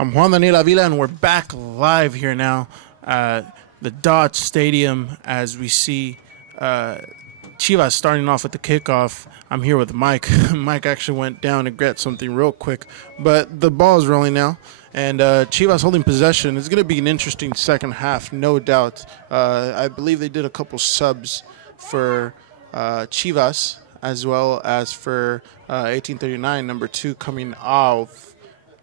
I'm Juan Daniel Avila, and we're back live here now at the Dodd Stadium as we see Chivas starting off with the kickoff. I'm here with Mike. Mike actually went down to get something real quick, but the ball is rolling now, and Chivas holding possession. It's going to be an interesting second half, no doubt. I believe they did a couple subs for Chivas as well as for 1839, number 2 coming off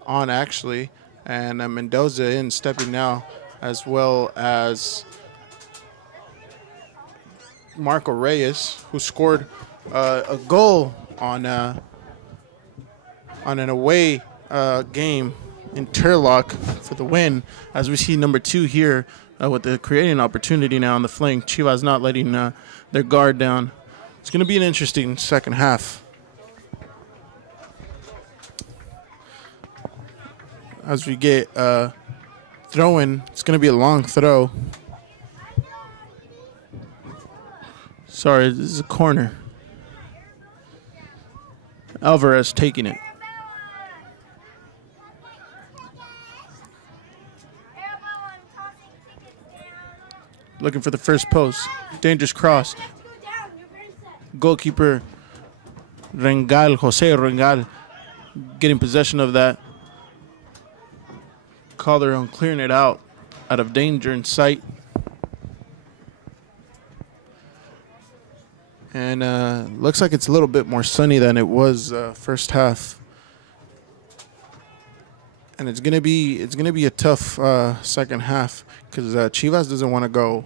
on actually, and Mendoza in stepping now, as well as Marco Reyes, who scored a goal on an away game in Turlock for the win. As we see number 2 here with the creating opportunity now on the flank. Chivas not letting their guard down. It's going to be an interesting second half. As we get throwing, it's going to be a long throw. Sorry, this is a corner. Alvarez taking it. Looking for the first post. Dangerous cross. Goalkeeper Jose Rengal getting possession of that. Calderon clearing it out of danger in sight. And looks like it's a little bit more sunny than it was first half. And it's gonna be a tough second half because Chivas doesn't want to go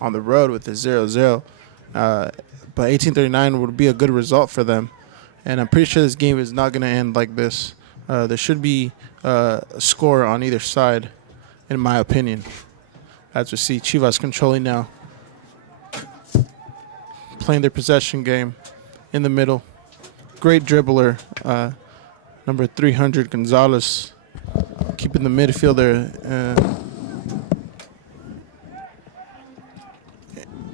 on the road with the 0-0. But 1839 would be a good result for them. And I'm pretty sure this game is not gonna end like this. There should be a score on either side, in my opinion. As we see Chivas controlling now, playing their possession game in the middle. Great dribbler, number 300 Gonzalez, keeping the midfielder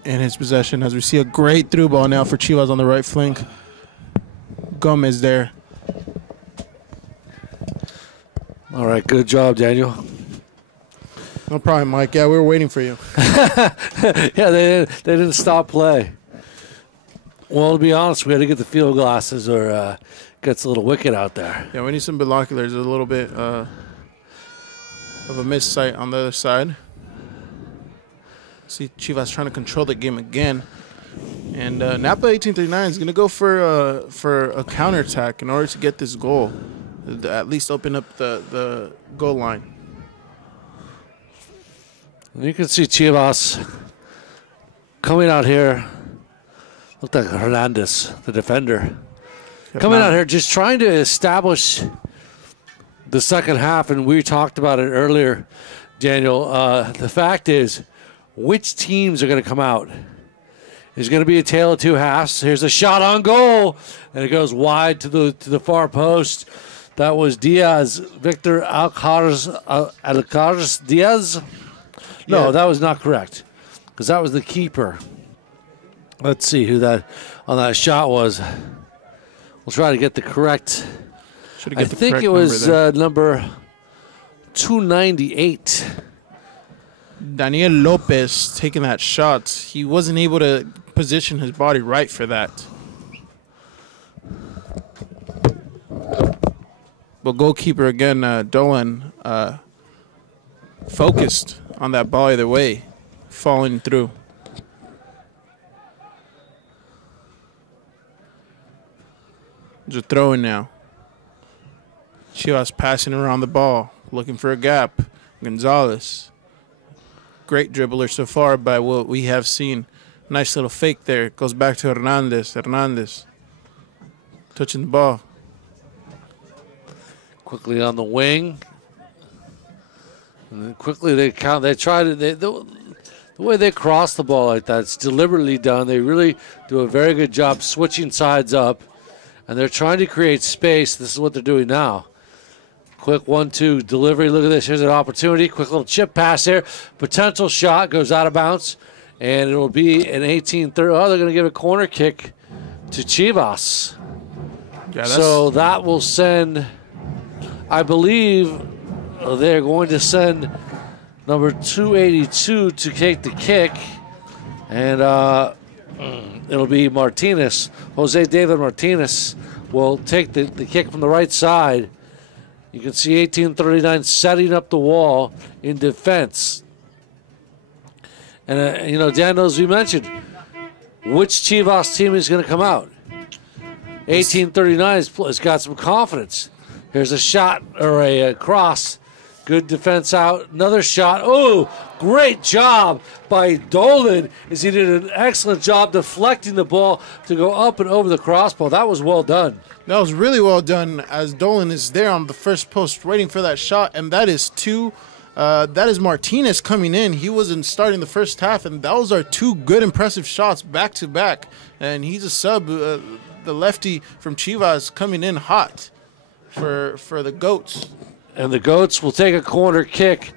in his possession. As we see a great through ball now for Chivas on the right flank. Gomez there. All right, good job, Daniel. No problem, Mike. Yeah, we were waiting for you. Yeah, they didn't stop play. Well, to be honest, we had to get the field glasses or it gets a little wicked out there. Yeah, we need some binoculars. A little bit of a missed sight on the other side. See Chivas trying to control the game again. And Napa 1839 is going to go for a counterattack in order to get this goal. At least open up the goal line. You can see Chivas coming out here. Looked like Hernandez, the defender. Coming out here just trying to establish the second half, and we talked about it earlier, Daniel. The fact is, which teams are going to come out? There's going to be a tale of two halves. Here's a shot on goal, and it goes wide to the far post. That was Diaz, Victor Alcaraz Diaz. No, that was not correct, because that was the keeper. Let's see who that on that shot was. We'll try to get the correct. I think it was number 298. Daniel Lopez taking that shot. He wasn't able to position his body right for that. But goalkeeper again, Dolan, focused on that ball either way, falling through. Just throwing now. Chivas passing around the ball, looking for a gap. Gonzalez. Great dribbler so far by what we have seen. Nice little fake there. Goes back to Hernandez. Hernandez touching the ball. Quickly on the wing. And then quickly they count. They try to. The way they cross the ball like that, it's deliberately done. They really do a very good job switching sides up. And they're trying to create space. This is what they're doing now. Quick 1-2 delivery. Look at this. Here's an opportunity. Quick little chip pass here. Potential shot goes out of bounds. And it'll be an 18-30. Oh, they're going to give a corner kick to Chivas. Yeah, so that will send, I believe, they're going to send number 282 to take the kick. And it'll be Martinez. Jose David Martinez will take the kick from the right side. You can see 1839 setting up the wall in defense. And, Dan, as we mentioned, which Chivas team is going to come out? 1839 has got some confidence. Here's a shot or a cross. Good defense out. Another shot. Oh, great job by Dolan as he did an excellent job deflecting the ball to go up and over the crossbar. That was well done. That was really well done as Dolan is there on the first post waiting for that shot, and that is Martinez coming in. He wasn't starting the first half, and those are two good, impressive shots back to back. And he's a sub, the lefty from Chivas coming in hot for the Goats. And the Goats will take a corner kick.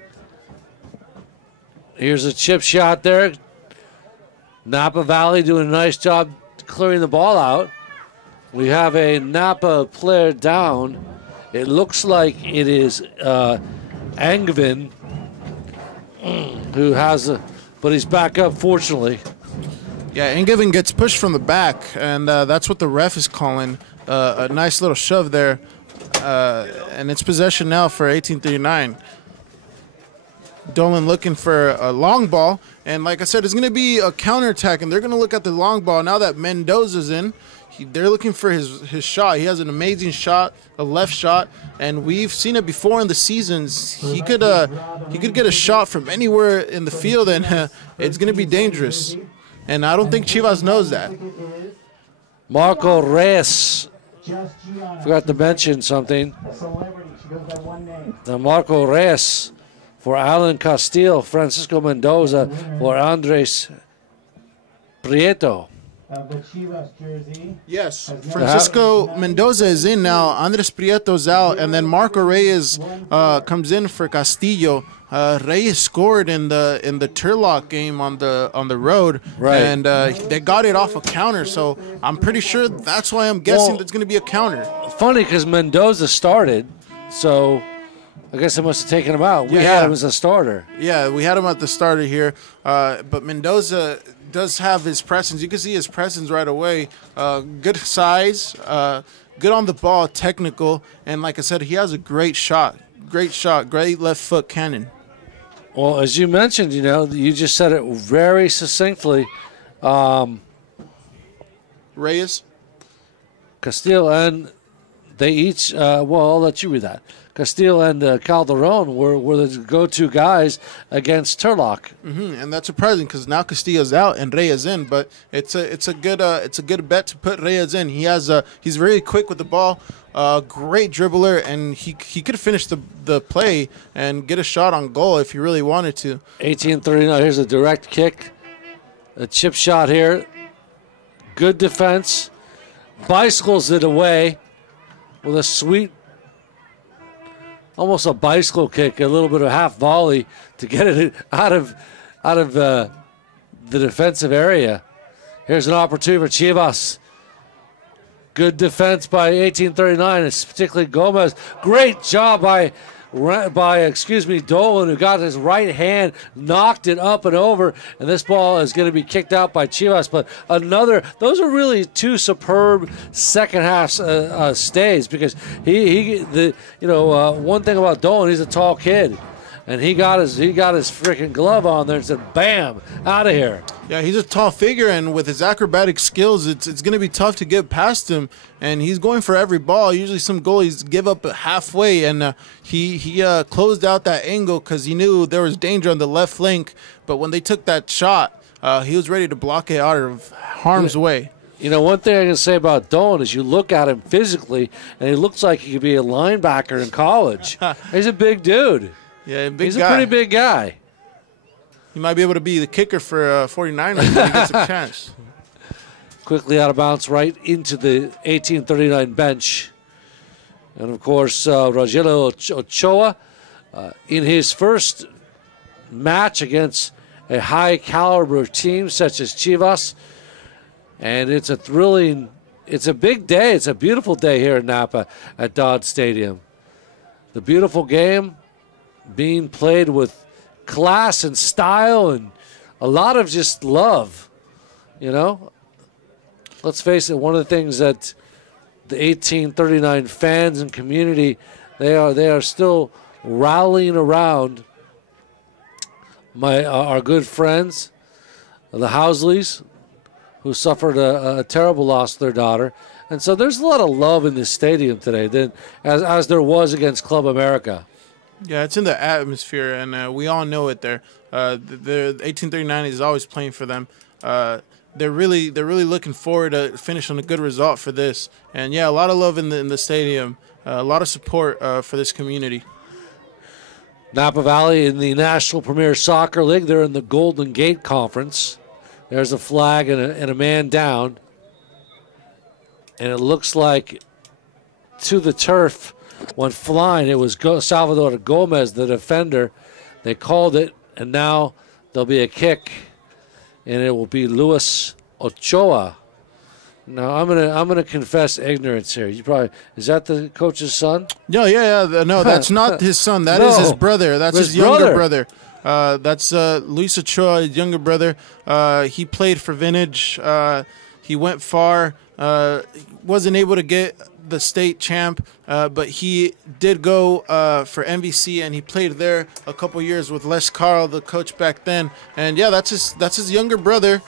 Here's a chip shot there. Napa Valley doing a nice job clearing the ball out. We have a Napa player down. It looks like it is Angvin who has but he's back up, fortunately. Yeah, Angvin gets pushed from the back, and that's what the ref is calling. A nice little shove there. And it's possession now for 1839. Dolan looking for a long ball. And like I said, it's going to be a counterattack, and they're going to look at the long ball. Now that Mendoza's in, they're looking for his shot. He has an amazing shot, a left shot, and we've seen it before in the seasons. He could get a shot from anywhere in the field, and it's going to be dangerous. And I don't think Chivas knows that. Marco Reyes. Forgot to mention something. The Marco Reyes for Alan Castillo, Francisco Mendoza for Andres Prieto. Of the Chivas jersey. Yes, Francisco Mendoza is in now. Andres Prieto's out, and then Marco Reyes comes in for Castillo. Reyes scored in the Turlock game on the road, right? And they got it off a counter. So I'm pretty sure that's why I'm guessing it's going to be a counter. Funny because Mendoza started, so I guess I must have taken him out. We had him as a starter. Yeah, we had him at the starter here, but Mendoza does have his presence. You can see his presence right away. Good size, good on the ball, technical, and like I said, he has a great shot, great left foot cannon. Well, as you mentioned, you just said it very succinctly. Reyes, Castillo, and they each, I'll let you read that. Castillo and Calderon were the go-to guys against Turlock. And that's surprising because now Castillo's out and Reyes in, but it's a good bet to put Reyes in. He's very quick with the ball, great dribbler, and he could finish the play and get a shot on goal if he really wanted to. 1839. Here's a direct kick, a chip shot here. Good defense, bicycles it away with a sweet. Almost a bicycle kick, a little bit of half volley to get it out of the defensive area. Here's an opportunity for Chivas. Good defense by 1839. It's particularly Gomez. Great job by Dolan, who got his right hand, knocked it up and over, and this ball is going to be kicked out by Chivas. But those are really two superb second half stays because one thing about Dolan, he's a tall kid, and he got his freaking glove on there and said, "Bam, out of here." Yeah, he's a tall figure, and with his acrobatic skills, it's going to be tough to get past him. And he's going for every ball. Usually some goalies give up halfway, and he closed out that angle because he knew there was danger on the left flank. But when they took that shot, he was ready to block it out of harm's way. One thing I can say about Dolan is you look at him physically, and he looks like he could be a linebacker in college. He's a big dude. Yeah, He's a pretty big guy. He might be able to be the kicker for 49ers if he gets a chance. Quickly out of bounds right into the 1839 bench. And, of course, Rogelio Ochoa, in his first match against a high-caliber team such as Chivas. And it's a big day. It's a beautiful day here in Napa at Dodd Stadium. The beautiful game. being played with class and style and a lot of just love, you know. Let's face it, one of the things that the 1839 fans and community, they are still rallying around our good friends, the Housleys, who suffered a terrible loss to their daughter. And so there's a lot of love in this stadium today, as there was against Club America. Yeah, it's in the atmosphere, and we all know it there. The 1839 is always playing for them. They're really looking forward to finishing a good result for this. And, yeah, a lot of love in the stadium, a lot of support for this community. Napa Valley in the National Premier Soccer League. They're in the Golden Gate Conference. There's a flag and a man down. And it looks like to the turf went flying. It was Salvador Gomez, the defender. They called it, and now there'll be a kick, and it will be Luis Ochoa. Now I'm gonna confess ignorance here. Is that the coach's son? No, no, that's not his son. That is his brother. That's his younger brother. That's Luis Ochoa's younger brother. He played for Vintage. He went far. Wasn't able to get the state champ, but he did go for MVC, and he played there a couple years with Les Carl, the coach back then. And yeah, that's his younger brother.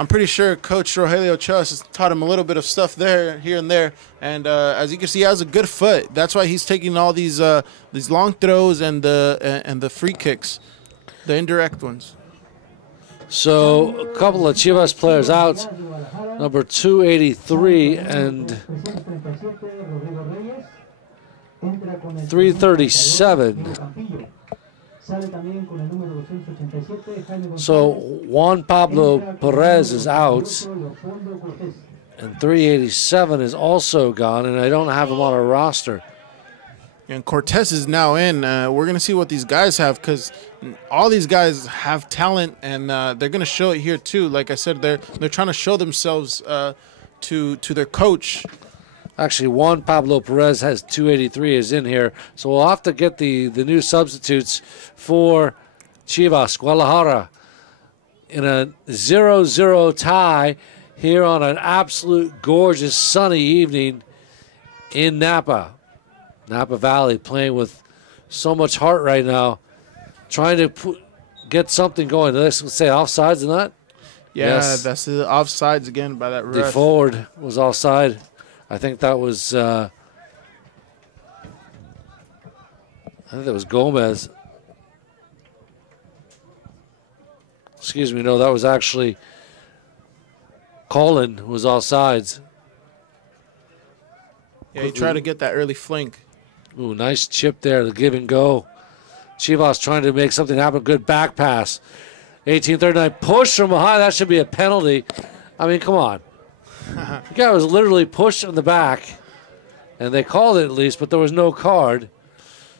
I'm pretty sure Coach Rogelio Ochoa has taught him a little bit of stuff there, here and there. And as you can see, he has a good foot. That's why he's taking all these long throws and the free kicks, the indirect ones. So a couple of Chivas players out, number 283 and 337. So Juan Pablo Perez is out, and 387 is also gone, and I don't have him on our roster. And Cortez is now in. We're going to see what these guys have, because all these guys have talent, and they're going to show it here too. Like I said, they're trying to show themselves to their coach. Actually, Juan Pablo Perez has 283 is in here, so we'll have to get the new substitutes for Chivas Guadalajara in a 0-0 tie here on an absolute gorgeous sunny evening in Napa. Napa Valley playing with so much heart right now, trying to get something going. Let's say offsides or not? Yeah, yes. That's the offsides again by that ref. The forward was offside. I think that was Gomez. Excuse me, no, that was actually Colin who was offsides. Yeah, he tried to get that early flank. Ooh, nice chip there, the give and go. Chivas trying to make something happen. Good back pass. 1839 push from behind. That should be a penalty. I mean, come on. The guy was literally pushed in the back, and they called it at least, but there was no card.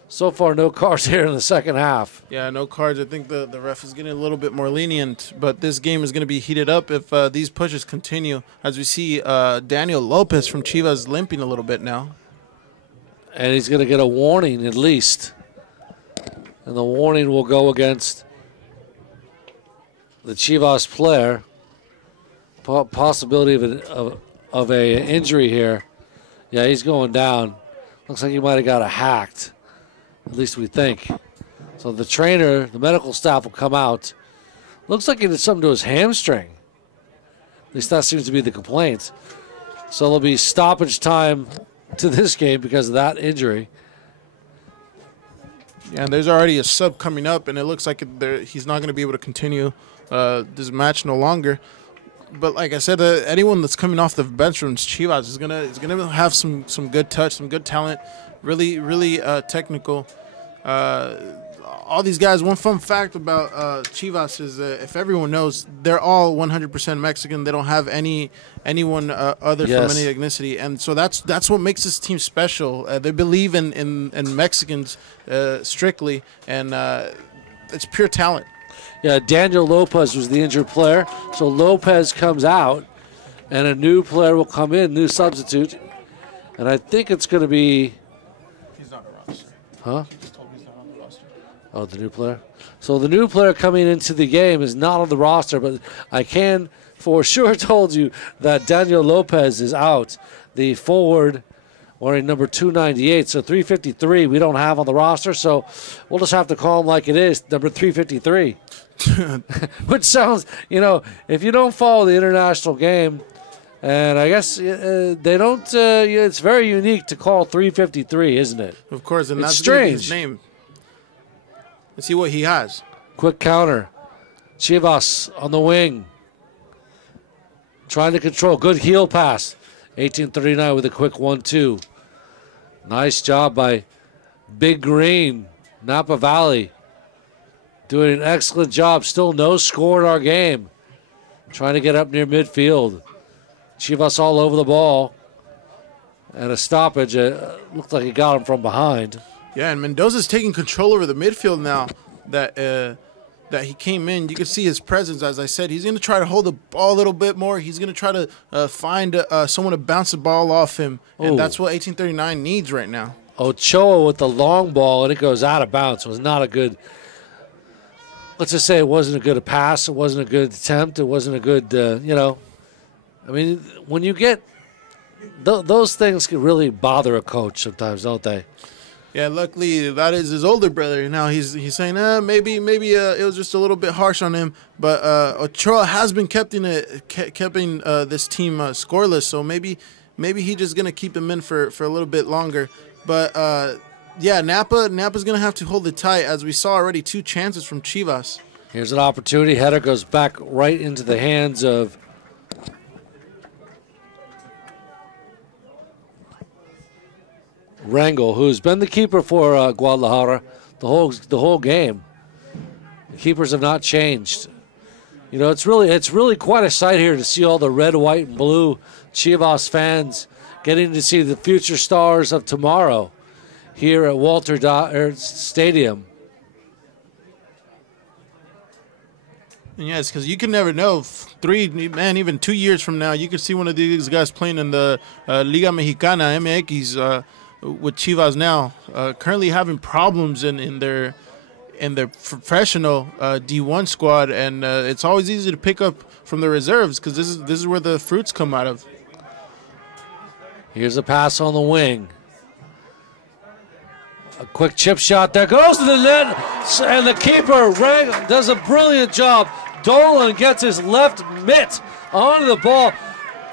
So far, no cards here in the second half. Yeah, no cards. I think the ref is getting a little bit more lenient, but this game is going to be heated up if these pushes continue. As we see Daniel Lopez from Chivas limping a little bit now. And he's going to get a warning at least. And the warning will go against the Chivas player. Possibility of a injury here. Yeah, he's going down. Looks like he might have got hacked. At least we think. So the trainer, the medical staff will come out. Looks like he did something to his hamstring. At least that seems to be the complaint. So there'll be stoppage time to this game because of that injury. Yeah, and there's already a sub coming up, and it looks like he's not going to be able to continue this match no longer. But like I said, anyone that's coming off the bench from Chivas is gonna have some good touch, some good talent, really technical. All these guys. One fun fact about Chivas is if everyone knows, they're all 100% Mexican. They don't have anyone other from any ethnicity, and so that's what makes this team special. They believe in Mexicans strictly, and it's pure talent. Yeah, Daniel Lopez was the injured player. So Lopez comes out, and a new player will come in, new substitute. And I think it's going to be... He's not around. Huh? He's told he's not on the Oh, the new player? So the new player coming into the game is not on the roster, but I can for sure told you that Daniel Lopez is out. The forward wearing number 298, so 353 we don't have on the roster, so we'll just have to call him like it is, number 353. Which sounds, if you don't follow the international game, and I guess they don't, it's very unique to call 353, isn't it? Of course, and it's that's strange. His name. Let's see what he has. Quick counter. Chivas on the wing. Trying to control. Good heel pass. 1839 with a quick 1-2. Nice job by Big Green, Napa Valley. Doing an excellent job. Still no score in our game. Trying to get up near midfield. Chivas all over the ball. And a stoppage. Looked like he got him from behind. Yeah, and Mendoza's taking control over the midfield now that he came in. You can see his presence, as I said. He's going to try to hold the ball a little bit more. He's going to try to find someone to bounce the ball off him, and that's what 1839 needs right now. Ochoa with the long ball, and it goes out of bounds. It was not a good, let's just say it wasn't a good pass. It wasn't a good attempt. It wasn't a good, I mean, when you get, those things can really bother a coach sometimes, don't they? Yeah, luckily that is his older brother. Now he's saying maybe it was just a little bit harsh on him. But Ochoa has been keeping this team scoreless, so maybe he's just gonna keep him in for a little bit longer. But yeah, Napa's gonna have to hold it tight, as we saw already 2 chances from Chivas. Here's an opportunity. Header goes back right into the hands of Rangel, who's been the keeper for Guadalajara the whole game. The keepers have not changed. It's really quite a sight here to see all the red, white, and blue Chivas fans getting to see the future stars of tomorrow here at Dodd Stadium. Yes, because you can never know. Even 2 years from now, you could see one of these guys playing in the Liga Mexicana, MX, with Chivas now, currently having problems in their professional D1 squad, and it's always easy to pick up from the reserves, because this is where the fruits come out of. Here's a pass on the wing. A quick chip shot there goes to the net, and the keeper does a brilliant job. Dolan gets his left mitt onto the ball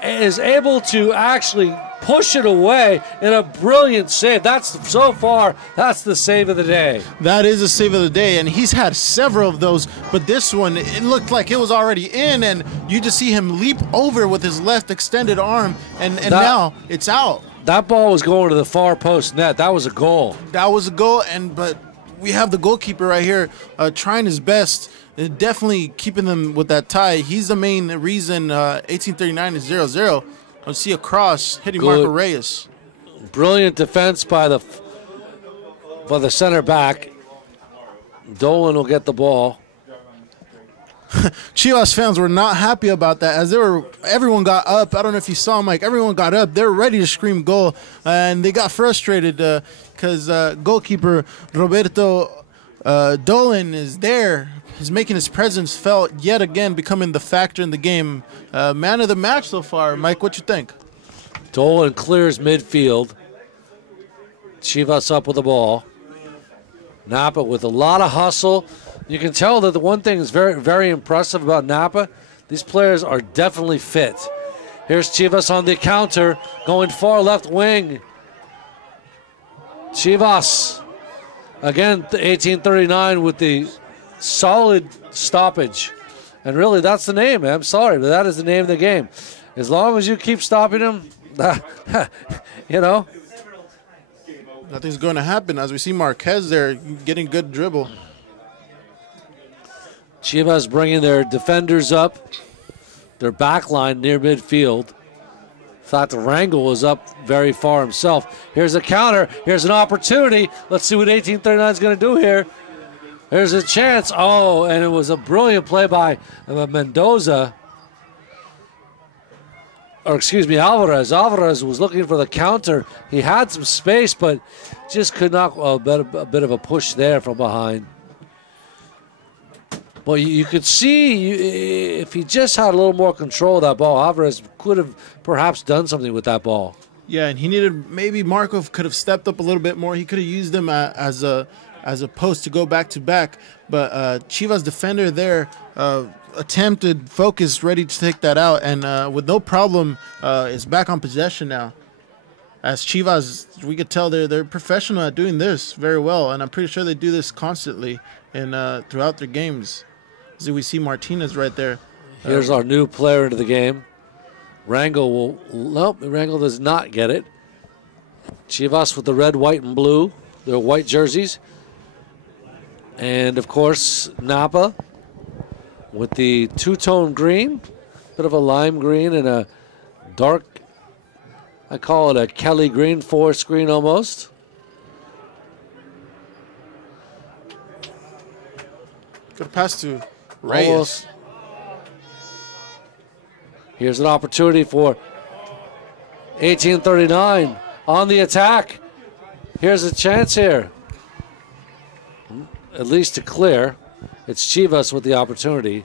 and is able to actually push it away in a brilliant save. That's the save of the day. That is a save of the day, and he's had several of those, but this one, it looked like it was already in, and you just see him leap over with his left extended arm, and now it's out. That ball was going to the far post net. That was a goal. That was a goal, but we have the goalkeeper right here trying his best, definitely keeping them with that tie. He's the main reason 1839 is 0-0. I see a cross hitting Marco Reyes. Brilliant defense by the center back. Dolan will get the ball. Chivas fans were not happy about that, as everyone got up. I don't know if you saw, Mike. Everyone got up. They were ready to scream goal, and they got frustrated because goalkeeper Roberto Dolan is there. He's making his presence felt yet again, becoming the factor in the game. Man of the match so far. Mike, what you think? Dolan clears midfield. Chivas up with the ball. Napa with a lot of hustle. You can tell that the one thing that's very, very impressive about Napa, these players are definitely fit. Here's Chivas on the counter, going far left wing. Chivas, again, 1839 with the solid stoppage. And really, that's the name. I'm sorry, but that is the name of the game. As long as you keep stopping them, nothing's going to happen. As we see Marquez there getting good dribble. Chivas bringing their defenders up, their back line near midfield. Thought the Rangel was up very far himself. Here's a counter. Here's an opportunity. Let's see what 1839 is going to do here. There's a chance. Oh, and it was a brilliant play by Mendoza. Or excuse me, Alvarez. Alvarez was looking for the counter. He had some space, but just could not. A bit of a push there from behind. But you could see if he just had a little more control of that ball, Alvarez could have perhaps done something with that ball. Yeah, and he needed, maybe Markov could have stepped up a little bit more. He could have used them as a post to go back to back. But Chivas defender there attempted, focused, ready to take that out, and with no problem is back on possession now. As Chivas, we could tell they're professional at doing this very well, and I'm pretty sure they do this constantly and throughout their games. So we see Martinez right there. Here's our new player into the game. Rangel Rangel does not get it. Chivas with the red, white, and blue, their white jerseys. And, of course, Napa with the two-tone green, bit of a lime green and a dark, I call it a Kelly green, forest green almost. Good pass to Reyes. Almost. Here's an opportunity for 1839 on the attack. Here's a chance here. At least to clear. It's Chivas with the opportunity.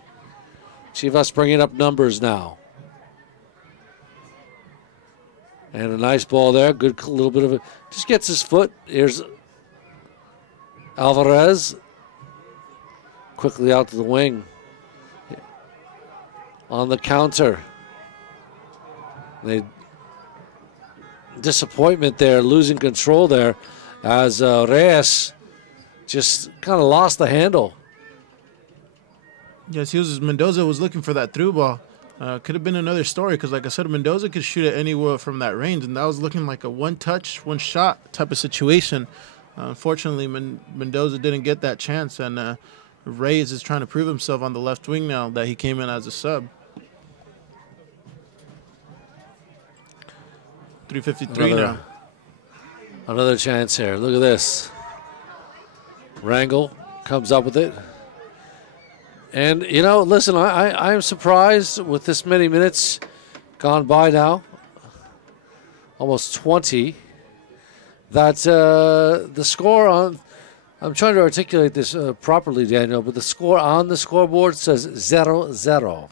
Chivas bringing up numbers now. And a nice ball there. Good little bit of it. Just gets his foot. Here's Alvarez. Quickly out to the wing. On the counter. Disappointment there, losing control there as Reyes just kind of lost the handle. Yes, Mendoza was looking for that through ball. Could have been another story because, like I said, Mendoza could shoot it anywhere from that range, and that was looking like a one-touch, one-shot type of situation. Unfortunately, Mendoza didn't get that chance, and Reyes is trying to prove himself on the left wing now that he came in as a sub. 3:53 now. Another chance here. Look at this. Rangel comes up with it. And, you know, listen, I am surprised with this many minutes gone by now, almost 20, that the score on, I'm trying to articulate this properly, Daniel, but the score on the scoreboard says 0-0.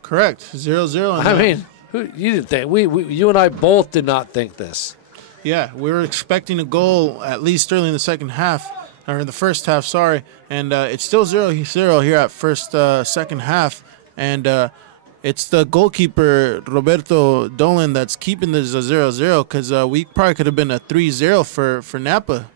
Correct, 0-0. I mean, you didn't think, you and I both did not think this. Yeah, we were expecting a goal at least early in the second half. Or in the first half, sorry, and it's still 0-0 here at second half, and it's the goalkeeper Roberto Dolan that's keeping this a 0-0 because we probably could have been a 3-0 for Napa,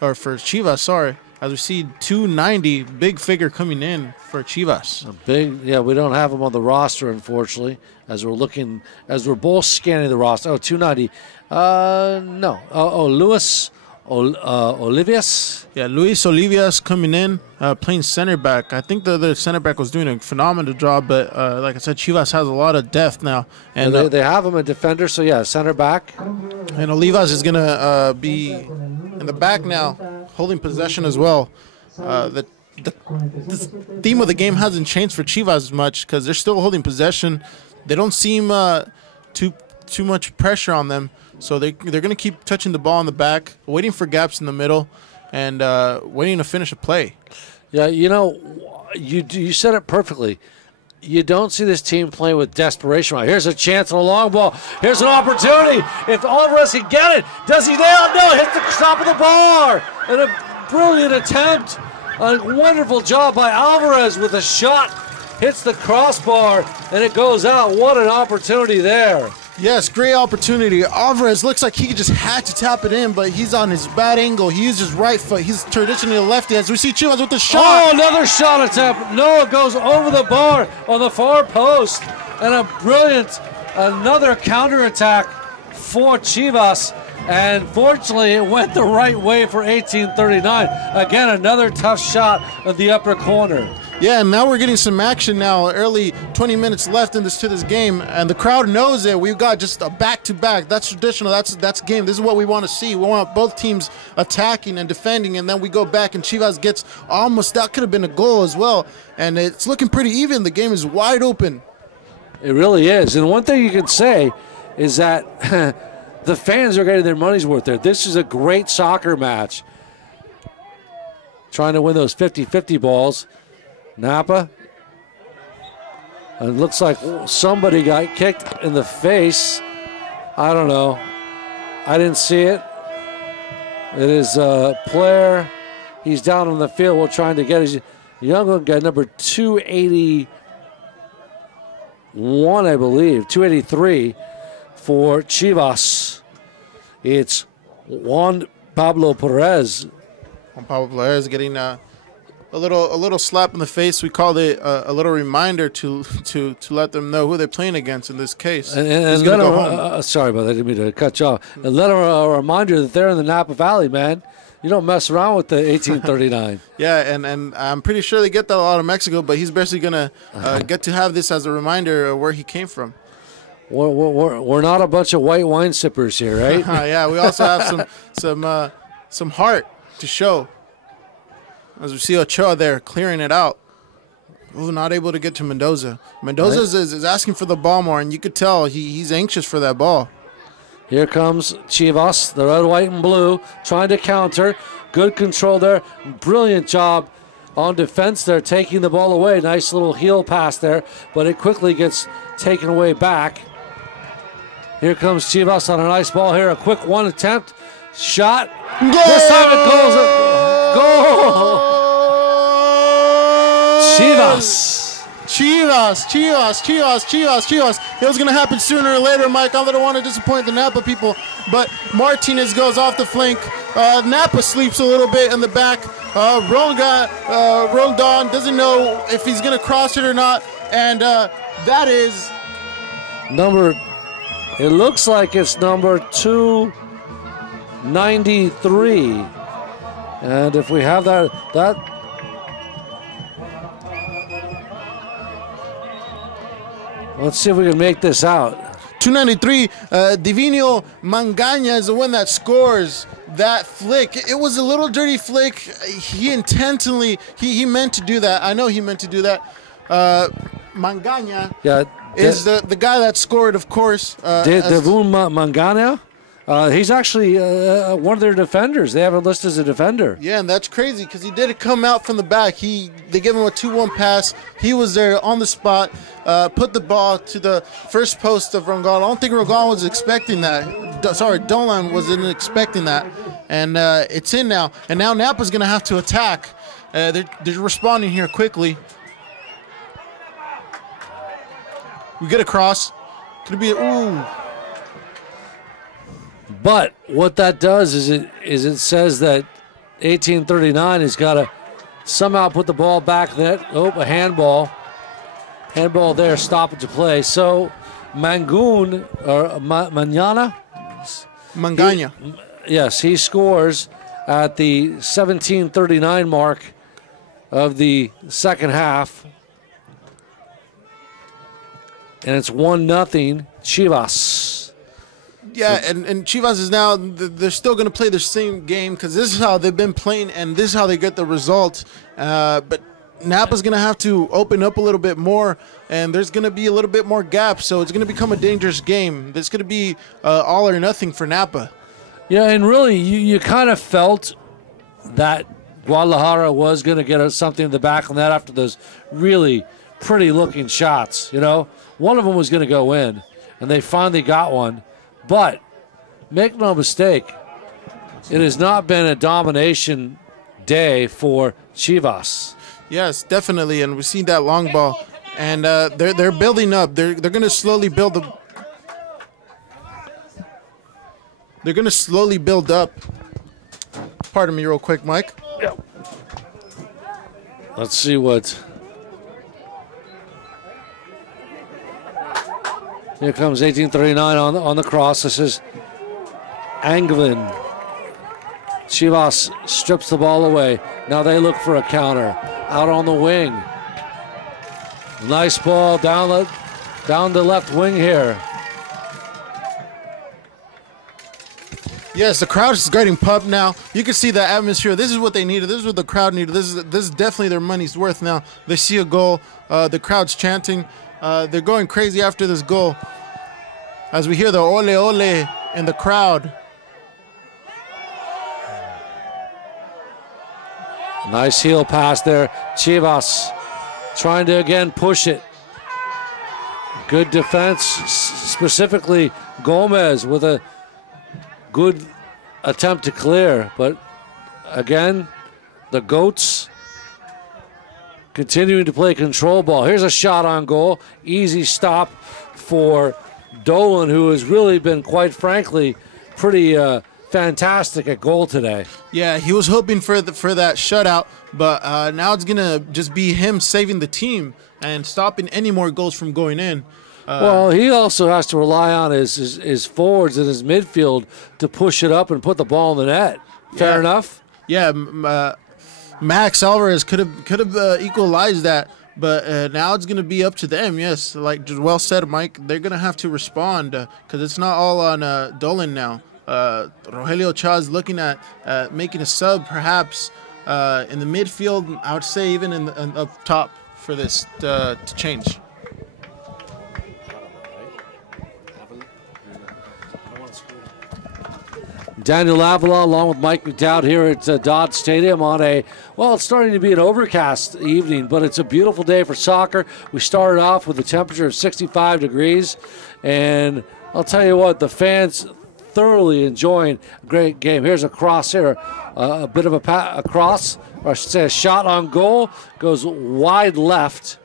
or for Chivas, sorry. As we see 290, big figure coming in for Chivas. We don't have him on the roster, unfortunately, as we're both scanning the roster. Oh, 290. No. Luis Olivias. Yeah, Luis Olivias coming in, playing center back. I think the other center back was doing a phenomenal job, but like I said, Chivas has a lot of depth now. And they have him a defender, so yeah, center back. And Olivas is going to be in the back now, holding possession as well. The theme of the game hasn't changed for Chivas much because they're still holding possession. They don't seem too much pressure on them. So they're going to keep touching the ball in the back, waiting for gaps in the middle, and waiting to finish a play. Yeah, you know, you said it perfectly. You don't see this team playing with desperation. Here's a chance on a long ball. Here's an opportunity. If Alvarez can get it, does he nail it? No, hits the top of the bar. And a brilliant attempt. A wonderful job by Alvarez with a shot. Hits the crossbar, and it goes out. What an opportunity there. Yes, great opportunity. Alvarez looks like he just had to tap it in, but he's on his bad angle. He used his right foot. He's traditionally a lefty. As we see Chivas with the shot. Oh, another shot attempt. No, it goes over the bar on the far post. And a brilliant, another counterattack for Chivas. And fortunately, it went the right way for 1839. Again, another tough shot at the upper corner. Yeah, and now we're getting some action now. Early 20 minutes left in this game, and the crowd knows it. We've got just a back-to-back. That's traditional. That's game. This is what we want to see. We want both teams attacking and defending, and then we go back, and Chivas gets almost, that could have been a goal as well. And it's looking pretty even. The game is wide open. It really is. And one thing you can say is that the fans are getting their money's worth there. This is a great soccer match. Trying to win those 50-50 balls. Napa. And it looks like somebody got kicked in the face. I don't know. I didn't see it. It is a player. He's down on the field. We're trying to get his young guy, number 281, I believe, 283 for Chivas. It's Juan Pablo Perez. Juan Pablo Perez getting a little slap in the face. We called it a little reminder to let them know who they're playing against in this case. And He's gonna go home. Sorry about that. I didn't mean to cut you off. And let them a reminder that they're in the Napa Valley, man. You don't mess around with the 1839. Yeah, and I'm pretty sure they get that a lot of Mexico, but he's basically going to get to have this as a reminder of where he came from. We're not a bunch of white wine sippers here, right? Yeah, we also have some heart to show. As we see Ochoa there clearing it out. Ooh, not able to get to Mendoza. Mendoza is asking for the ball more, and you could tell he's anxious for that ball. Here comes Chivas, the red, white, and blue, trying to counter. Good control there. Brilliant job on defense there, taking the ball away. Nice little heel pass there, but it quickly gets taken away back. Here comes Chivas on a nice ball here. A quick one attempt. Shot. Goal! This time it goes. Goal! Chivas. Chivas. It was going to happen sooner or later, Mike. I don't want to disappoint the Napa people, but Martinez goes off the flank. Napa sleeps a little bit in the back. Rondon doesn't know if he's going to cross it or not, and that is... It looks like it's number 293. And if we have that let's see if we can make this out. 293, Divino Mangana is the one that scores that flick. It was a little dirty flick. He intentionally, he meant to do that. I know he meant to do that. Mangana is the guy that scored, of course. Devon Mangana? He's actually one of their defenders. They have him listed as a defender. Yeah, and that's crazy because he did come out from the back. They gave him a 2-1 pass. He was there on the spot, put the ball to the first post of Rongal. I don't think Rongal was expecting that. Dolan wasn't expecting that. And it's in now. And now Napa's going to have to attack. They're responding here quickly. We get a cross. Could it be ooh. But what that does is it says that 1839 has got to somehow put the ball back net. Oh, a handball. Handball there, stoppage of play. So Mangana. Yes, he scores at the 17:39 mark of the second half. And it's 1-0 Chivas. Yeah, and Chivas is now, they're still going to play the same game because this is how they've been playing and this is how they get the result. But Napa's going to have to open up a little bit more and there's going to be a little bit more gap. So it's going to become a dangerous game. It's going to be all or nothing for Napa. Yeah, and really you kind of felt that Guadalajara was going to get something in the back of that after those really pretty looking shots. You know, one of them was going to go in and they finally got one. But make no mistake, it has not been a domination day for Chivas. Yes, definitely, and we've seen that long ball, and they're building up. They're going to slowly build the. They're going to slowly build up. Pardon me, real quick, Mike. Yep. Let's see what. Here comes 1839 on the cross. This is Anglin. Chivas strips the ball away. Now they look for a counter. Out on the wing. Nice ball down the left wing here. Yes, the crowd is getting pumped now. You can see the atmosphere. This is what they needed. This is what the crowd needed. This is definitely their money's worth now. They see a goal. The crowd's chanting. They're going crazy after this goal. As we hear the ole ole in the crowd. Nice heel pass there. Chivas trying to again push it. Good defense, specifically Gomez with a good attempt to clear. But again, the Goats continuing to play control ball. Here's a shot on goal. Easy stop for Dolan, who has really been, quite frankly, pretty fantastic at goal today. Yeah, he was hoping for that shutout, but now it's going to just be him saving the team and stopping any more goals from going in. Well, he also has to rely on his forwards and his midfield to push it up and put the ball in the net. Fair enough? Yeah, Max Alvarez could have equalized that, but now it's going to be up to them. Yes, like just well said, Mike. They're going to have to respond because it's not all on Dolan now. Rogelio Chaz looking at making a sub perhaps in the midfield. I would say even in up top for this to change. Daniel Avila along with Mike McDowd here at Dodd Stadium on it's starting to be an overcast evening, but it's a beautiful day for soccer. We started off with a temperature of 65 degrees, and I'll tell you what, the fans thoroughly enjoying a great game. Here's a cross here, a bit of a cross, or I should say a shot on goal, goes wide left,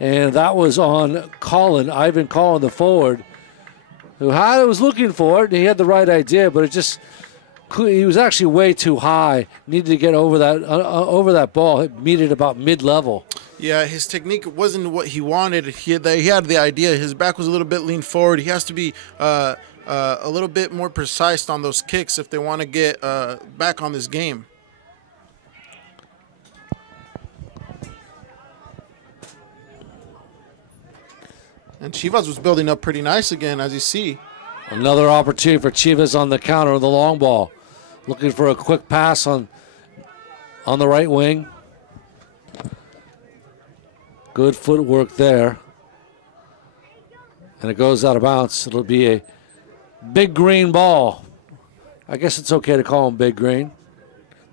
and that was on Ivan Collin, the forward, who was looking for it, and he had the right idea, but he was actually way too high. Needed to get over that ball. It meet it about mid-level. Yeah, his technique wasn't what he wanted. He had the idea. His back was a little bit leaned forward. He has to be a little bit more precise on those kicks if they want to get back on this game. And Chivas was building up pretty nice again, as you see. Another opportunity for Chivas on the counter with the long ball. Looking for a quick pass on the right wing. Good footwork there. And it goes out of bounds. It'll be a big green ball. I guess it's okay to call them big green.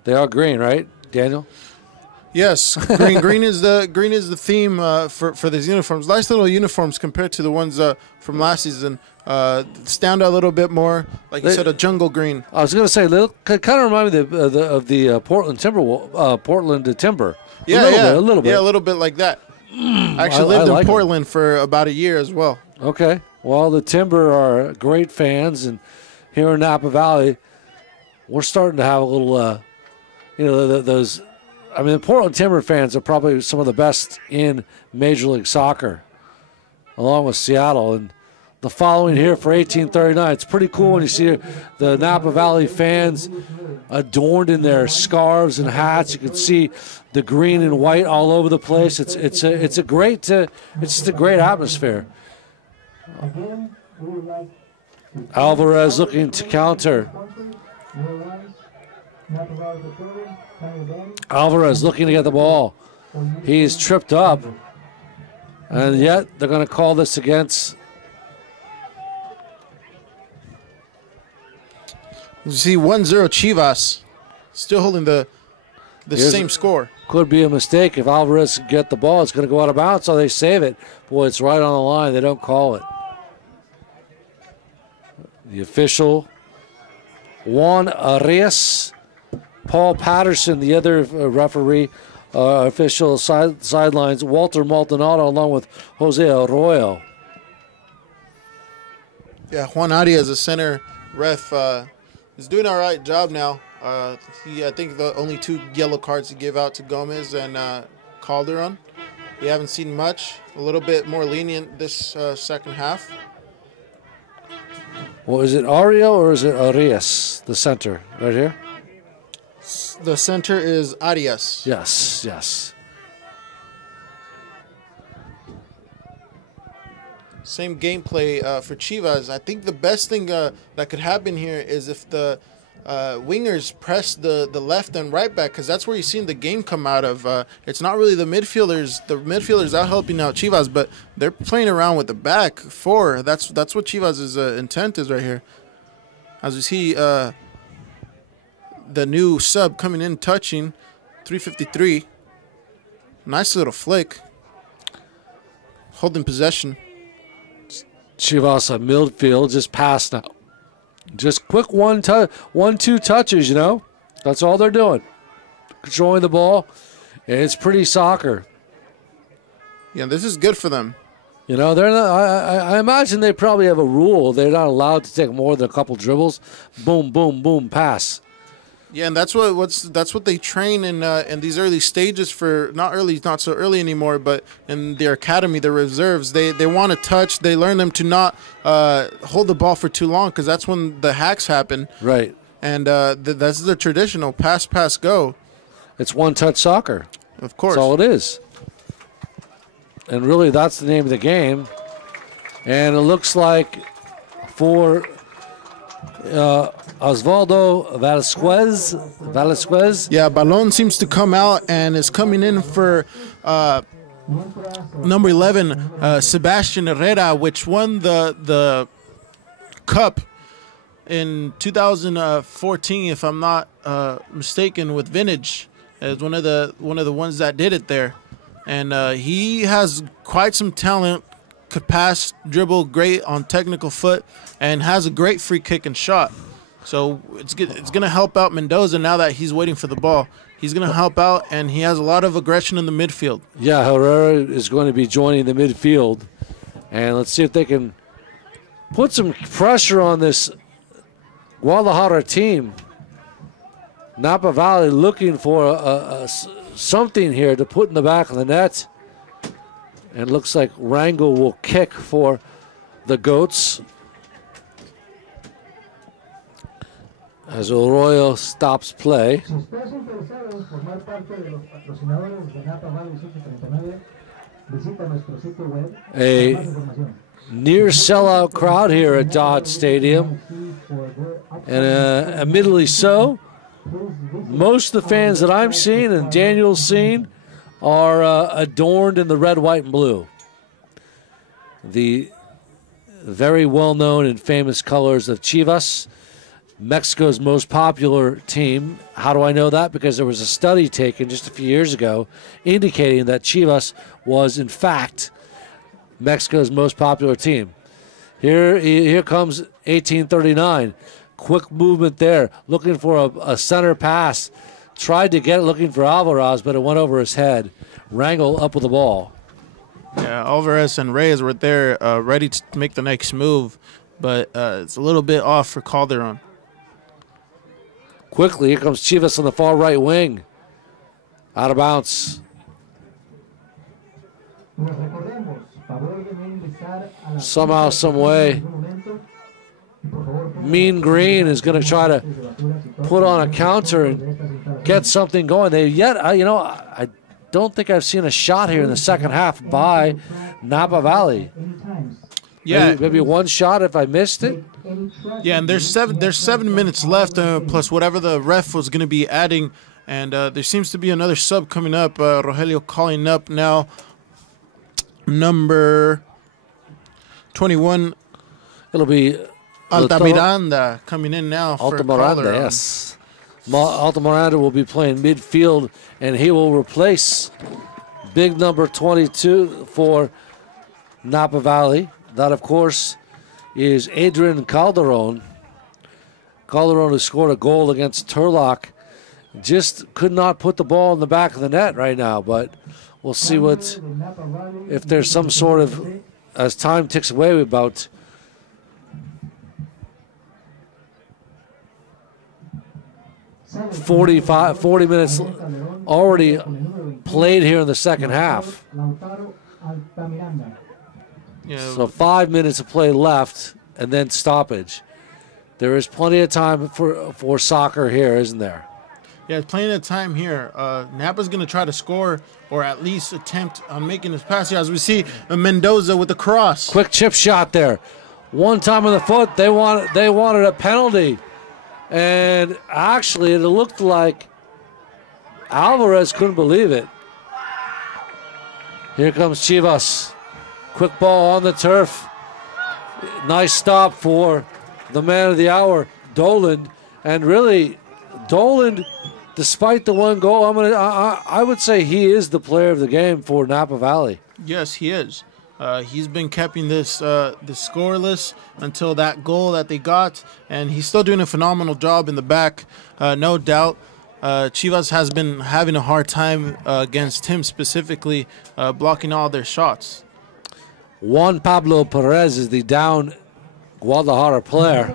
They are green, right, Daniel? Yes, green is the theme for these uniforms. Nice little uniforms compared to the ones from last season. Stand out a little bit more, like you said, a jungle green. I was going to say, kind of remind me of the Portland Timber. Yeah, a little bit, yeah, a little bit like that. I actually lived in Portland for about a year as well. Okay, well, the Timber are great fans, and here in Napa Valley, we're starting to have a little, those. I mean, the Portland Timber fans are probably some of the best in Major League Soccer, along with Seattle. And the following here for 1839, it's pretty cool when you see the Napa Valley fans adorned in their scarves and hats. You can see the green and white all over the place. It's a great atmosphere. Alvarez looking to counter. Alvarez looking to get the ball. He's tripped up. And yet they're going to call this against. You see 1-0 Chivas. Still holding the same score. Could be a mistake. If Alvarez can get the ball, it's going to go out of bounds, so they save it. Boy, it's right on the line. They don't call it. The official, Juan Arias. Paul Patterson, the other referee, official sidelines, Walter Maldonado, along with Jose Arroyo. Yeah, Juan Arias, the center ref, is doing all right job now. I think the only 2 yellow cards he gave out to Gomez and Calderon. We haven't seen much. A little bit more lenient this second half. Well, is it Ario or is it Arias, the center, right here? The center is Arias. Yes. Same gameplay for Chivas. I think the best thing that could happen here is if the wingers press the left and right back, because that's where you've seen the game come out of. It's not really the midfielders. The midfielders are helping out Chivas, but they're playing around with the back four. That's what Chivas' intent is right here. As we see the new sub coming in, touching 353. Nice little flick. holding possession. Chivas on midfield, just pass now. Just quick 1-2 touches, you know. That's all they're doing. Controlling the ball. And it's pretty soccer. Yeah, this is good for them. You know, they're not, I imagine they probably have a rule. They're not allowed to take more than a couple dribbles. Boom, boom, boom, pass. Yeah, and that's what they train in these early stages for. Not so early anymore, but in their academy, their reserves, they want to touch. They learn them to not hold the ball for too long, because that's when the hacks happen. Right. And that's the traditional pass, go. It's one-touch soccer. Of course. That's all it is. And really, that's the name of the game. And it looks like for Osvaldo Velasquez. Yeah, Balon seems to come out and is coming in for number 11, Sebastian Herrera, which won the cup in 2014, if I'm not mistaken, with Vintage. As one of the ones that did it there. And he has quite some talent, could pass, dribble, great on technical foot, and has a great free kick and shot. So it's going to help out Mendoza now that he's waiting for the ball. He's going to help out, and he has a lot of aggression in the midfield. Yeah, Herrera is going to be joining the midfield. And let's see if they can put some pressure on this Guadalajara team. Napa Valley looking for something here to put in the back of the net. And looks like Rangel will kick for the Goats. As Arroyo stops play. A near sellout crowd here at Dodd Stadium. And admittedly so. Most of the fans that I'm seeing and Daniel's seen are adorned in the red, white, and blue. The very well-known and famous colors of Chivas, Mexico's most popular team. How do I know that? Because there was a study taken just a few years ago indicating that Chivas was, in fact, Mexico's most popular team. Here comes 1839. Quick movement there, looking for a center pass. Tried to get it looking for Alvarez, but it went over his head. Rangel up with the ball. Yeah, Alvarez and Reyes were there ready to make the next move, but it's a little bit off for Calderon. Quickly, here comes Chivas on the far right wing. Out of bounds. Somehow, some way, Mean Green is going to try to put on a counter and get something going. I don't think I've seen a shot here in the second half by Napa Valley. Yeah, maybe one shot if I missed it. Yeah, and there's 7 minutes left, plus whatever the ref was going to be adding, and there seems to be another sub coming up. Rogelio calling up now, number 21. It'll be Altamiranda coming in now for Altamiranda, yes. Altamiranda will be playing midfield, and he will replace big number 22 for Napa Valley. That, of course, is Adrian Calderon. Calderon, who scored a goal against Turlock, just could not put the ball in the back of the net right now, but we'll see if there's some sort of, as time ticks away, about 40 minutes already played here in the second half. Yeah. So 5 minutes of play left and then stoppage. There is plenty of time for soccer here, isn't there? Yeah, plenty of time here. Napa's going to try to score or at least attempt on making this pass here. As we see Mendoza with the cross. Quick chip shot there. One time on the foot. They wanted a penalty. And actually, it looked like Alvarez couldn't believe it. Here comes Chivas. Quick ball on the turf. Nice stop for the man of the hour, Doland. And really, Doland, despite the one goal, I would say he is the player of the game for Napa Valley. Yes, he is. He's been keeping this scoreless until that goal that they got, and he's still doing a phenomenal job in the back, no doubt. Chivas has been having a hard time against him specifically, blocking all their shots. Juan Pablo Perez is the down Guadalajara player,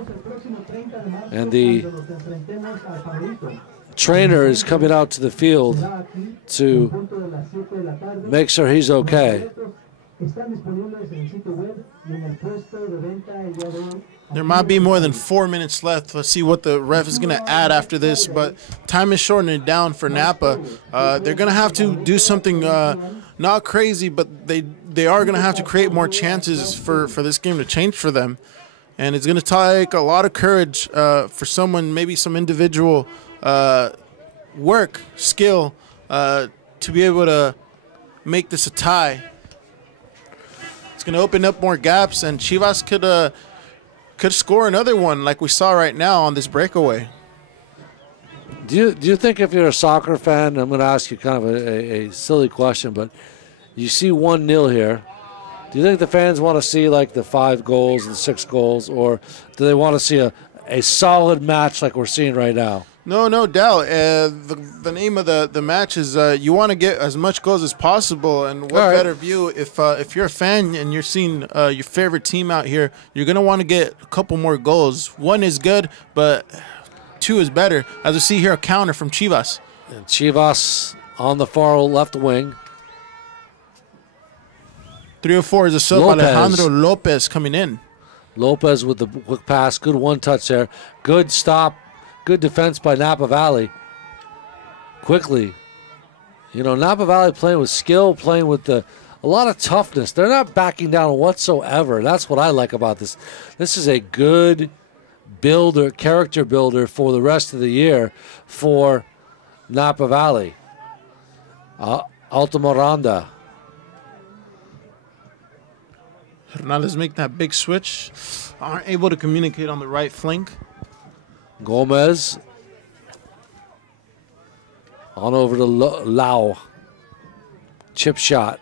and the trainer is coming out to the field to make sure he's okay. There might be more than 4 minutes left. Let's see what the ref is going to add after this, but time is shortening down for Napa. They're going to have to do something not crazy, but they are going to have to create more chances for this game to change for them. And it's going to take a lot of courage for someone, maybe some individual work, skill, to be able to make this a tie. It's going to open up more gaps, and Chivas could score another one like we saw right now on this breakaway. Do you think if you're a soccer fan, I'm going to ask you kind of a silly question, but you see 1-0 here. Do you think the fans want to see like the 5 goals and 6 goals, or do they want to see a solid match like we're seeing right now? No doubt. The name of the match is you want to get as much goals as possible, and what better view if you're a fan and you're seeing your favorite team out here, you're going to want to get a couple more goals. 1 is good, but 2 is better. As we see here, a counter from Chivas. And Chivas on the far left wing. 3-4 is a sub. Alejandro Lopez coming in. Lopez with the quick pass. Good one-touch there. Good stop. Good defense by Napa Valley. Quickly. You know, Napa Valley playing with skill, playing with a lot of toughness. They're not backing down whatsoever. That's what I like about this. This is a good builder, character builder for the rest of the year for Napa Valley. Altamiranda. Hernandez make that big switch. Aren't able to communicate on the right flank. Gomez. On over to Lau. Chip shot.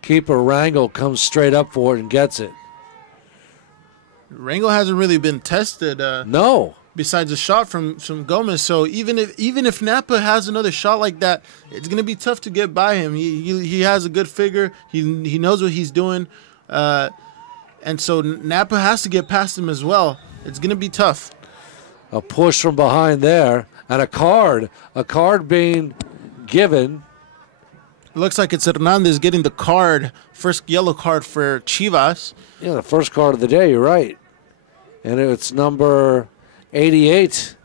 Keeper Rangel comes straight up for it and gets it. Rangel hasn't really been tested. No. Besides a shot from Gomez, so even if Napa has another shot like that, it's gonna be tough to get by him. He has a good figure. He knows what he's doing. And so Napa has to get past him as well. It's going to be tough. A push from behind there, and a card being given. It looks like it's Hernandez getting the card, first yellow card for Chivas. Yeah, the first card of the day, you're right. And it's number 88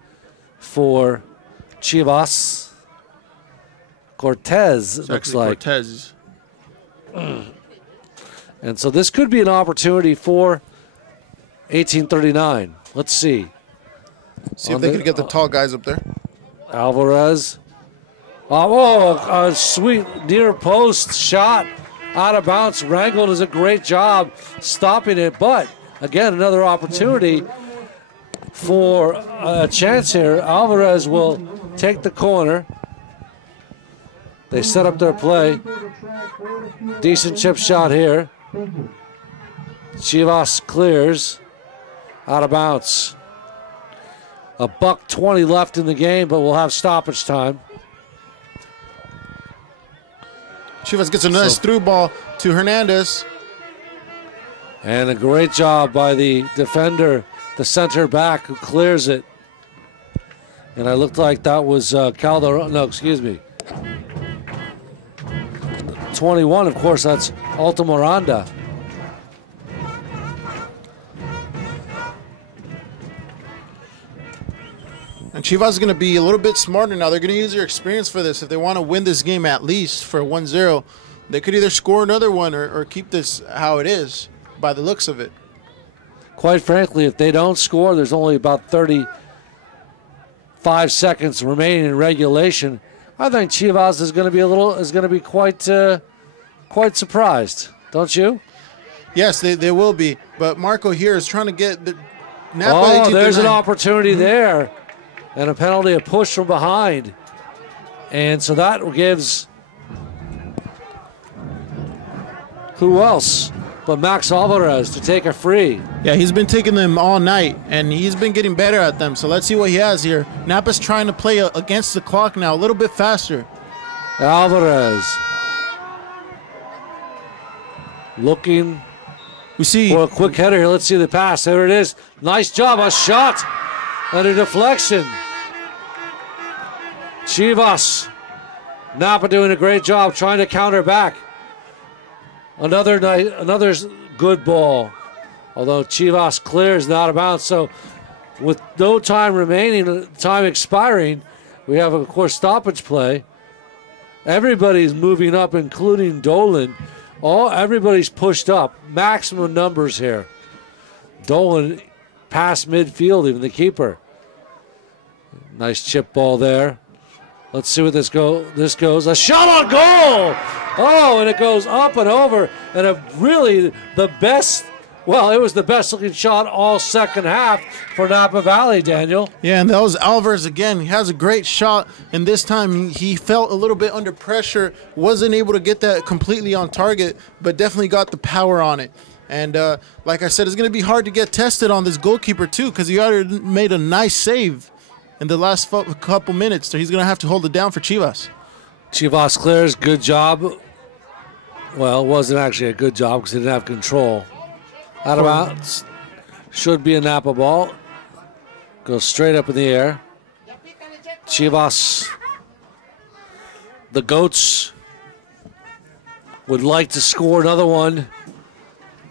for Chivas. Cortez, it looks like. Cortez. And so this could be an opportunity for 1839. Let's see. See if they can get the tall guys up there. Alvarez. A sweet near post shot out of bounds. Rangel does a great job stopping it. But, again, another opportunity for a chance here. Alvarez will take the corner. They set up their play. Decent chip shot here. Chivas clears out of bounds. $1:20 left in the game, but we'll have stoppage time. Chivas gets a nice through ball to Hernandez. And a great job by the defender, the center back, who clears it. And I looked like that was Calderon. No, excuse me. 21, of course, that's Altamiranda. And Chivas is going to be a little bit smarter now. They're going to use their experience for this. If they want to win this game at least for 1-0, they could either score another one or keep this how it is by the looks of it. Quite frankly, if they don't score, there's only about 35 seconds remaining in regulation. I think Chivas is going to be quite surprised, don't you? Yes, they will be. But Marco here is trying to get the Napa. Oh, there's an opportunity there, and a penalty, a push from behind, and so that gives who else but Max Alvarez to take a free. Yeah, he's been taking them all night, and he's been getting better at them. So let's see what he has here. Napa's trying to play against the clock now, a little bit faster. Alvarez looking for a quick header here. Let's see the pass. There it is. Nice job. A shot and a deflection. Chivas. Napa doing a great job trying to counter back. Another good ball. Although Chivas clears not out of bounds. So with no time remaining, time expiring, we have, of course, stoppage play. Everybody's moving up, including Dolan. Everybody's pushed up. Maximum numbers here. Dolan past midfield, even the keeper. Nice chip ball there. Let's see what this goes. A shot on goal! Oh, and it goes up and over. And it was the best looking shot all second half for Napa Valley, Daniel. Yeah, and that was Alvarez again. He has a great shot, and this time he felt a little bit under pressure. Wasn't able to get that completely on target, but definitely got the power on it. And like I said, it's going to be hard to get tested on this goalkeeper too, because he already made a nice save in the last couple minutes, so he's going to have to hold it down for Chivas. Chivas clears, good job. Well, it wasn't actually a good job because he didn't have control. Out of bounds. Should be a Napa ball. Goes straight up in the air. Chivas, the Goats, would like to score another one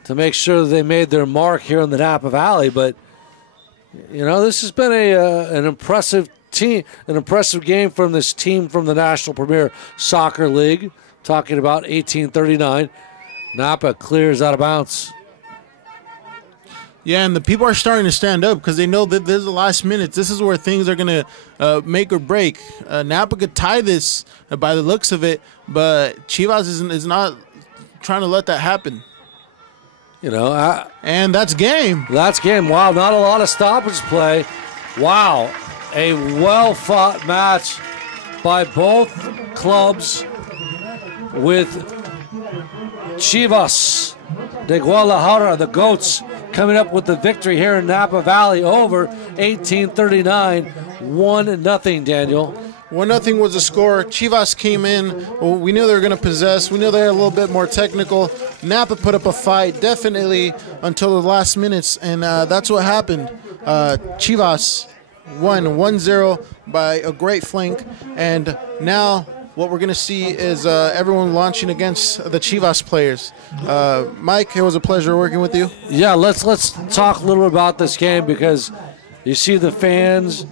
to make sure that they made their mark here in the Napa Valley, but this has been an impressive team, an impressive game from this team from the National Premier Soccer League. Talking about 1839. Napa clears out of bounds. Yeah, and the people are starting to stand up because they know that this is the last minutes. This is where things are going to make or break. Napa could tie this by the looks of it, but Chivas is not trying to let that happen. And that's game. That's game. Wow, not a lot of stoppage play. Wow, a well-fought match by both clubs with Chivas de Guadalajara, the Goats, coming up with the victory here in Napa Valley over 1839, 1-0, Daniel. 1-0 was the score. Chivas came in. Well, we knew they were going to possess. We knew they were a little bit more technical. Napa put up a fight, definitely, until the last minutes, and that's what happened. Chivas won 1-0 by a great flank, and now what we're going to see is everyone launching against the Chivas players. Mike, it was a pleasure working with you. Yeah, let's talk a little about this game because you see the fans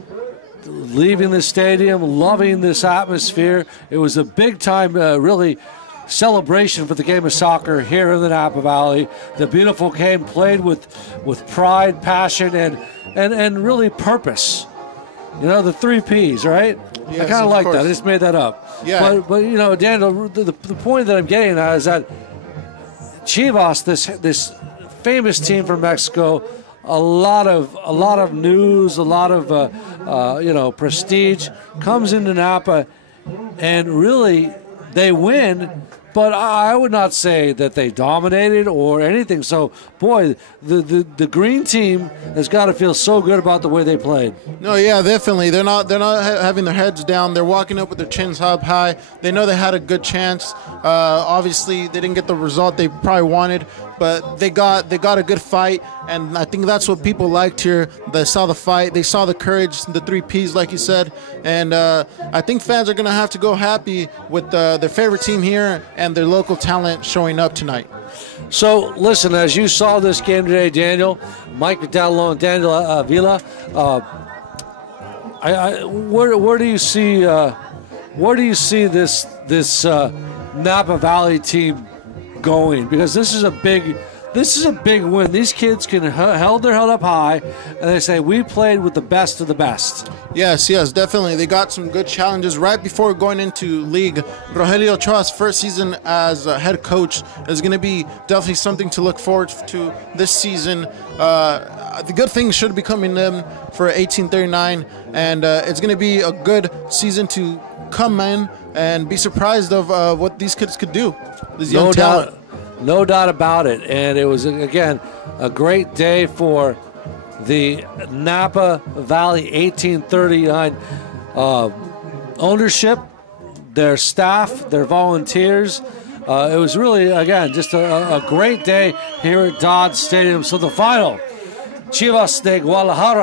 leaving the stadium, loving this atmosphere. It was a big-time, really, celebration for the game of soccer here in the Napa Valley. The beautiful game played with pride, passion, and really purpose. The 3 Ps, right? Yes, I kind of like course. that. I just made that up. Yeah. But Daniel, the point that I'm getting at is that Chivas, this famous team from Mexico, a lot of news, a lot of prestige comes into Napa, and really they win. But I would not say that they dominated or anything. So, boy, the green team has got to feel so good about the way they played. No, yeah, definitely. They're not having their heads down. They're walking up with their chins up high. They know they had a good chance. Obviously, they didn't get the result they probably wanted, but they got a good fight, and I think that's what people liked here. They saw the fight, they saw the courage, the 3 Ps, like you said, and I think fans are going to have to go happy with their favorite team here and their local talent showing up tonight. So, listen, as you saw this game today, Daniel, Mike McDowell and Daniel Villa, where do you see this Napa Valley team going? Because this is a big win. These kids can held their head up high, and they say we played with the best of the best. Yes, definitely. They got some good challenges right before going into league. Rogelio Ochoa's first season as a head coach is going to be definitely something to look forward to this season. The good things should be coming in for 1839, and it's going to be a good season to come in and be surprised of what these kids could do. This young talent. No doubt about it. And it was, again, a great day for the Napa Valley 1839 ownership, their staff, their volunteers. It was really, again, just a great day here at Dodd Stadium. So the final, Chivas de Guadalajara